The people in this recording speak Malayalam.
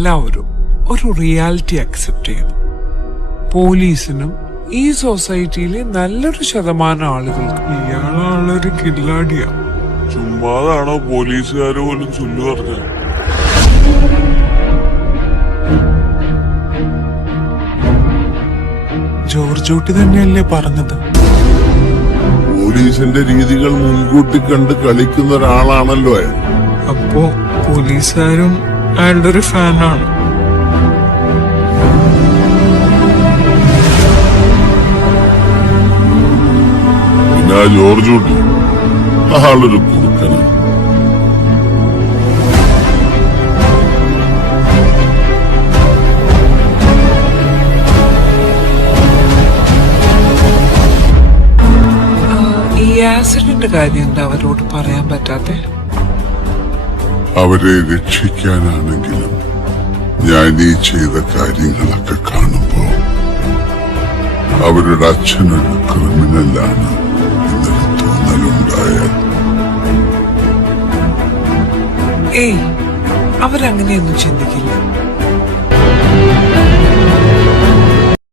എല്ലാവരും ഒരു റിയാലിറ്റി അക്സെപ്റ്റ് ചെയ്യണം. പോലീസിനും ഈ സൊസൈറ്റിയിലെ നല്ലൊരു ശതമാനം ആളുകൾക്ക് ഇയാളാളൊരു കില്ലാടിയാ. ചുമ്മാതാണോ പോലീസുകാര് പോലും ചൊല്ലു പറഞ്ഞത്? ജോർജ് കുട്ടി തന്നെയല്ലേ പറഞ്ഞത്? പോലീസിന്റെ രീതികൾ മുൻകൂട്ടി കണ്ട് കളിക്കുന്ന ഒരാളാണല്ലോ അയാൾ. അപ്പോ പോലീസുകാരും അയാളുടെ ഒരു ഫാനാണ്. പിന്നെ ആ ജോർജ് കുട്ടി ആളൊരു കുറുക്കനാണ്. ഈ ആക്സിഡന്റ് കാര്യം എന്താ അവരോട് പറയാൻ പറ്റാത്തെ? അവരെ രക്ഷിക്കാനാണെങ്കിലും ഞാൻ ഈ ചെയ്ത കാര്യങ്ങളൊക്കെ കാണുമ്പോ അവരുടെ അച്ഛനൊരു ക്രിമിനലാണ് എന്നൊരു തോന്നലുണ്ടായാൽ. ഏയ്, അവരങ്ങനെയൊന്നും ചിന്തിക്കില്ല.